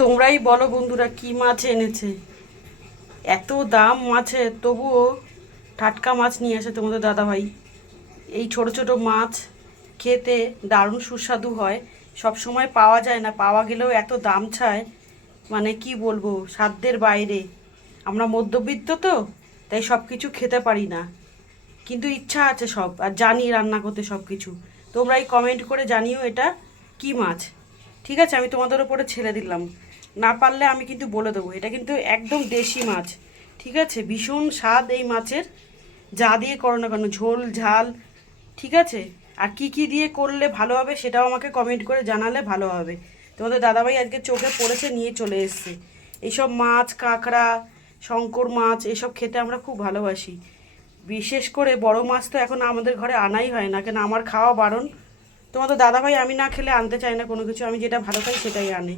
তোমরাই বলো বন্ধুরা কি মাছ এনেছে। এত দাম মাছের তবুও টাটকা মাছ নিয়ে আসে তোমাদের দাদাভাই। এই ছোট ছোট মাছ খেতে দারুণ সুস্বাদু হয়, সব সময় পাওয়া যায় না, পাওয়া গেলেও এত দাম চায়, মানে কি বলবো, সাধ্যের বাইরে। আমরা মধ্যবিত্ত তো, তাই সব কিছু খেতে পারি না, কিন্তু ইচ্ছা আছে সব, আর জানি রান্না করতে সব কিছু। তোমরাই কমেন্ট করে জানিও এটা কি মাছ। ঠিক আছে, আমি তোমাদের ওপরে ছেড়ে দিলাম, না পারলে আমি কিন্তু বলে দেবো এটা কিন্তু একদম দেশি মাছ। ঠিক আছে, ভীষণ স্বাদ এই মাছের, যা দিয়ে করো না কেন, ঝোল ঝাল। ঠিক আছে, আর কি কি দিয়ে করলে ভালো হবে সেটাও আমাকে কমেন্ট করে জানালে ভালো হবে। তোমাদের দাদাভাই আজকে চোখে পড়েছে, নিয়ে চলে এসছে এইসব মাছ, কাঁকড়া, শঙ্কর মাছ, এসব খেতে আমরা খুব ভালোবাসি। বিশেষ করে বড় মাছ তো এখন আমাদের ঘরে আনাই হয় না, কেন আমার খাওয়া বারণ। তোমাদের দাদাভাই আমি না খেলে আনতে চাই না কোনো কিছু, আমি যেটা ভালো খাই সেটাই আনে।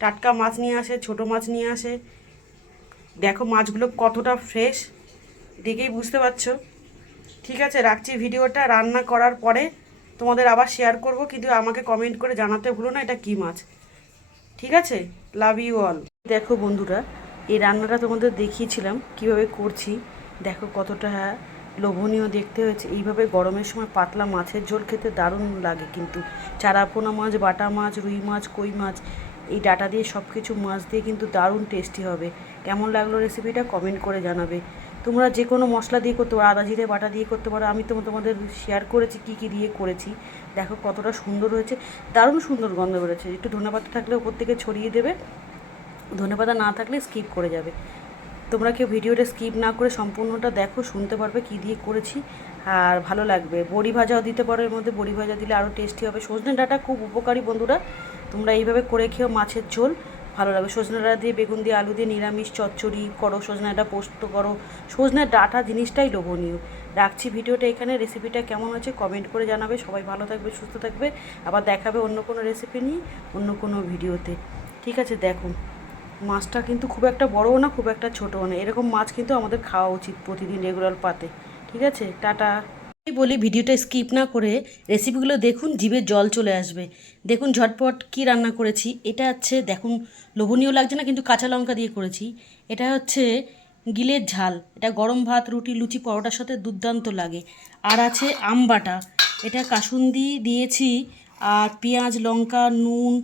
টাটকা মাছ নিয়ে আসে, ছোট মাছ নিয়ে আসে। দেখো মাছগুলো কতটা ফ্রেশ, দেখেই বুঝতে পারছো। ঠিক আছে, রাখছি ভিডিওটা, রান্না করার পরে তোমাদের আবার শেয়ার করব, কিন্তু আমাকে কমেন্ট করে জানাতে ভুলো না এটা কী মাছ। ঠিক আছে, লাভ ইউ অল। দেখো বন্ধুরা, এই রান্নাটা তোমাদের দেখিয়েছিলাম কিভাবে করছি, দেখো কতটা লোভনীয় দেখতে হয়েছে। এইভাবে গরমের সময় পাতলা মাছের ঝোল খেতে দারুণ লাগে কিন্তু। চারাপোনা মাছ, বাটা মাছ, রুই মাছ, কই মাছ, এই ডাটা দিয়ে সব কিছু মাছ দিয়ে কিন্তু দারুণ টেস্টি হবে। কেমন লাগলো রেসিপিটা কমেন্ট করে জানাবে। তোমরা যে কোনো মশলা দিয়ে করতে পারো, আদা জিরে বাটা দিয়ে করতে পারো, আমি তোমাদের শেয়ার করেছি কী কী দিয়ে করেছি। দেখো কতটা সুন্দর হয়েছে, দারুণ সুন্দর গন্ধ বেরোচ্ছে। একটু ধনেপাতা থাকলে ওপর থেকে ছড়িয়ে দেবে, ধনেপাতা না থাকলে স্কিপ করে যাবে। তোমরা কেউ ভিডিওটা স্কিপ না করে সম্পূর্ণটা দেখো, শুনতে পারবে কী দিয়ে করেছি, আর ভালো লাগবে। বড়ি ভাজাও দিতে পারো এর মধ্যে, বড়ি ভাজা দিলে আরও টেস্টি হবে। সজনে ডাঁটা খুব উপকারী বন্ধুরা, তোমরা এইভাবে করে খেও মাছের ঝোল, ভালো লাগবে। সজনে ডাঁটা দিয়ে, বেগুন দিয়ে, আলু দিয়ে নিরামিষ চচ্চড়ি করো, সজনে ডাঁটা পোস্ত করো, সজনে ডাঁটা জিনিসটাই লোভনীয়। রাখছি ভিডিওটা এখানে, রেসিপিটা কেমন হয়েছে কমেন্ট করে জানাবে। সবাই ভালো থাকবে, সুস্থ থাকবে, আবার দেখাবে অন্য কোনো রেসিপি নিয়ে অন্য কোনো ভিডিওতে। ঠিক আছে, দেখো মাছটা কিন্তু খুব একটা বড়ও না, খুব একটা ছোটও না, এরকম মাছ কিন্তু আমাদের খাওয়া উচিত প্রতিদিন রেগুলার পাতে। ঠিক আছে, টাটা। আমি বলি ভিডিওটা স্কিপ না করে রেসিপিগুলো দেখুন, জিভে জল চলে আসবে। দেখুন ঝটপট কি রান্না করেছি, এটা হচ্ছে দেখুন, লোভনীয় লাগছে না কিন্তু, কাঁচা লঙ্কা দিয়ে করেছি। এটা হচ্ছে গিলের ঝাল, এটা গরম ভাত, রুটি, লুচি, পরোটার সাথে দুর্দান্ত লাগে। আর আছে আম বাটা, এটা কাসুন্দি দিয়েছি, আর পেঁয়াজ, লঙ্কা, নুন,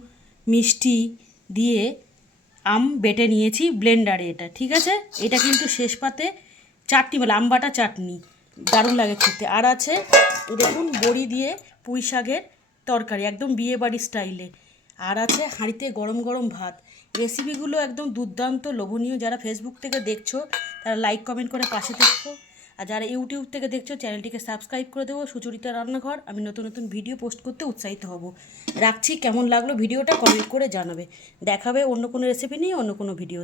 মিষ্টি দিয়ে আম বেটে নিয়েছি ব্লেন্ডারে এটা। ঠিক আছে, এটা কিন্তু শেষ পাতে চাটনি বলে, আম বাটা চাটনি, দারুণ লাগে খেতে। আর আছে দেখুন বড়ি দিয়ে পুঁই শাকের তরকারি, একদম বিয়ে বাড়ি স্টাইলে। আর আছে হাঁড়িতে গরম গরম ভাত। রেসিপিগুলো একদম দুর্দান্ত লোভনীয়। যারা ফেসবুক থেকে দেখছো তারা লাইক কমেন্ট করে পাশে থেকো, আর যারা ইউটিউব থেকে দেখছো চ্যানেলটিকে সাবস্ক্রাইব করে দেবো। সুচরিতা রান্নাঘর, আমি নতুন নতুন ভিডিও পোস্ট করতে উৎসাহিত হব। রাখছি, কেমন লাগলো ভিডিওটা কমেন্ট করে জানাবে। দেখাবে অন্য কোনো রেসিপি নিয়ে অন্য কোনো ভিডিও।